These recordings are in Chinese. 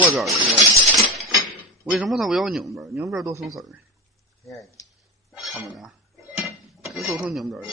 握边的，为什么他不要拧边？拧边多省事儿。对，他们俩这都是拧边的。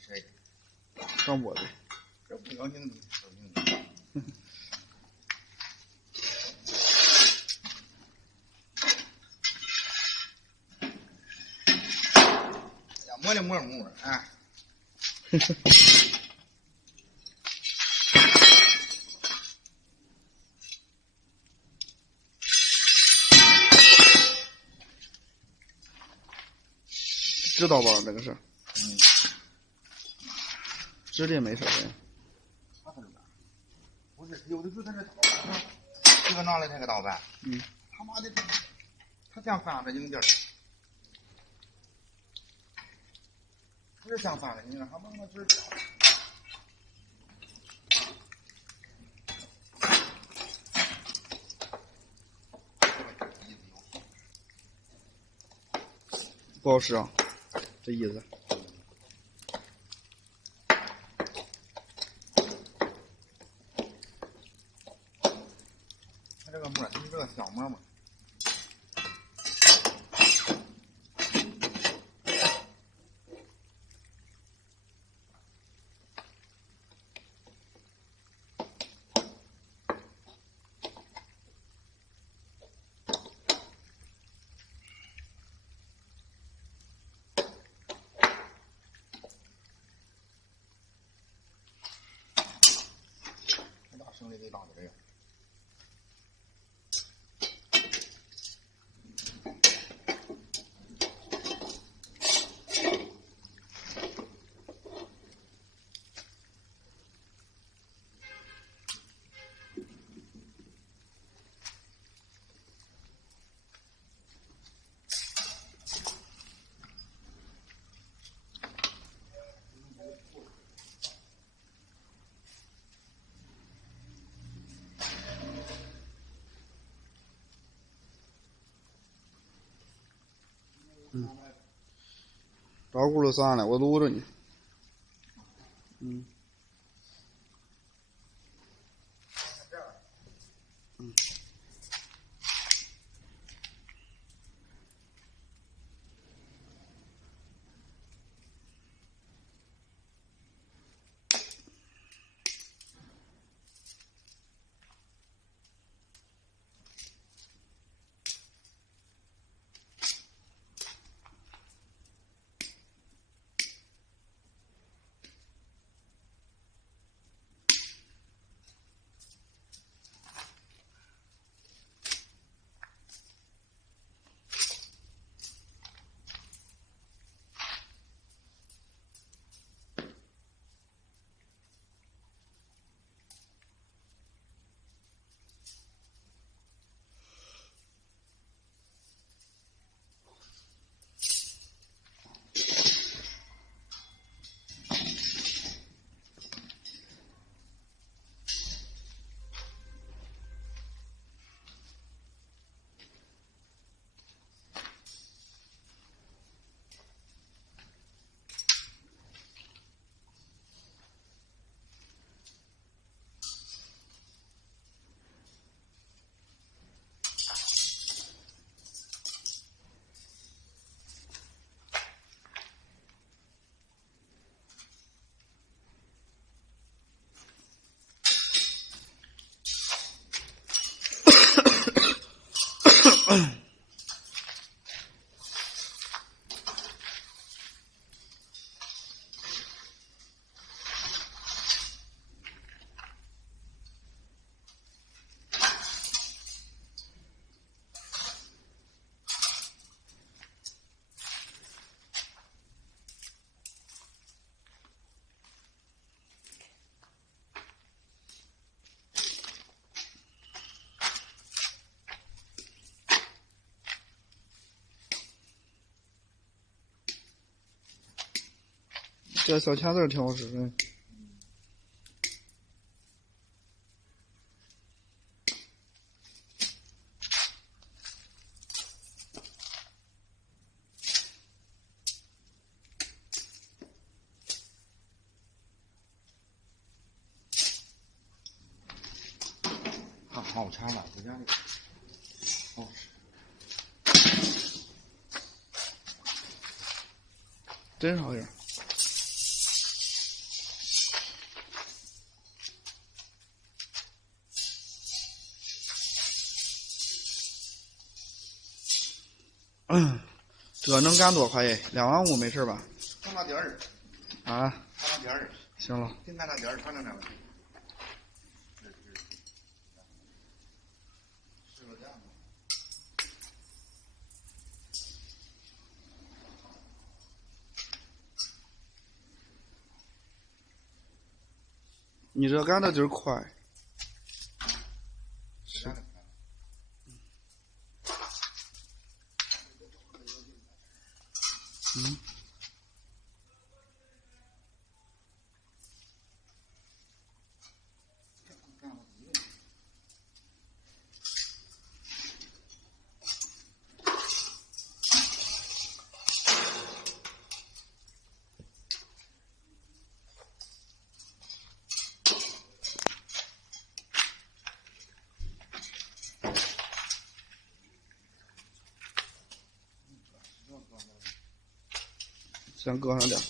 谁？上我的。这不要拧的，要拧的。呀，磨的磨木啊。知道吧？这个是。知的没事儿。他这个不是有的时候他这刀，这个拿来这个刀呗。他妈的，他想翻个硬件，不是想翻个硬件，他往那这儿掉。不好使啊，这椅子。它这个膜就是这个小膜嘛。省力得大点儿。照顾了算了，我录着呢。这小钳子挺好使的。好馋了，在家里好吃。真好样。这能干多快耶？2.5万没事吧？看那点儿。啊？看那点儿。行了。听看那点儿，反正那个。是个这样的。你这干的就是快。是。嗯。先搁上点。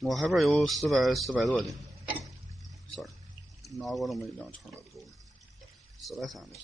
我还边有400多斤，sorry，拿过那么1两串了，够了，430的。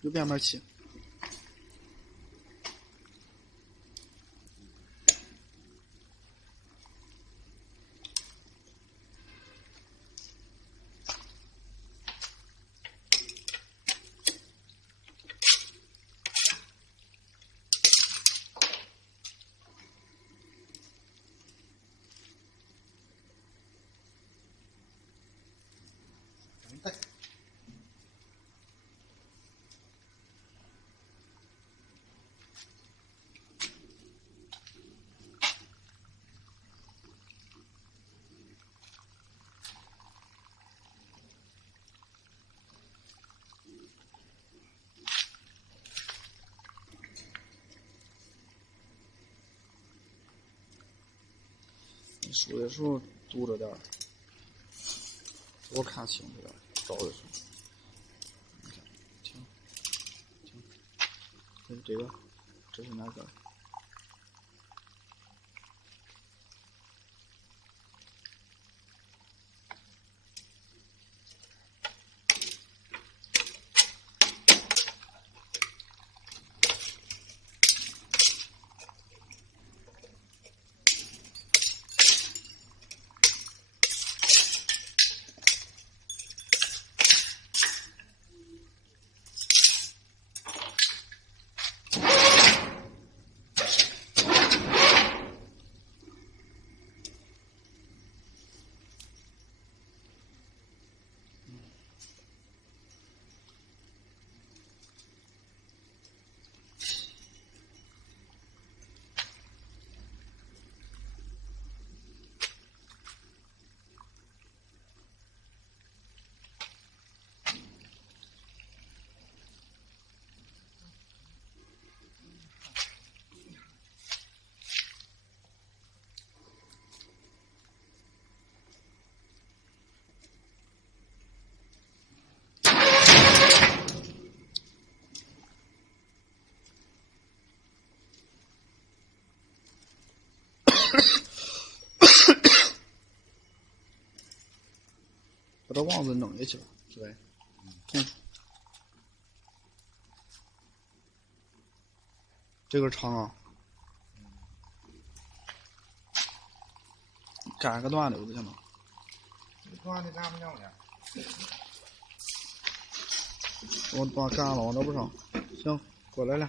有变卖器。数的时候堵着点儿，我看清楚点儿，找的时候。你看，停，这个，这是哪个？把这网子弄下去了，对，痛楚。这个长啊，干个段流子行吗？段的干不了了。我把干了，往这不上。行，过来了。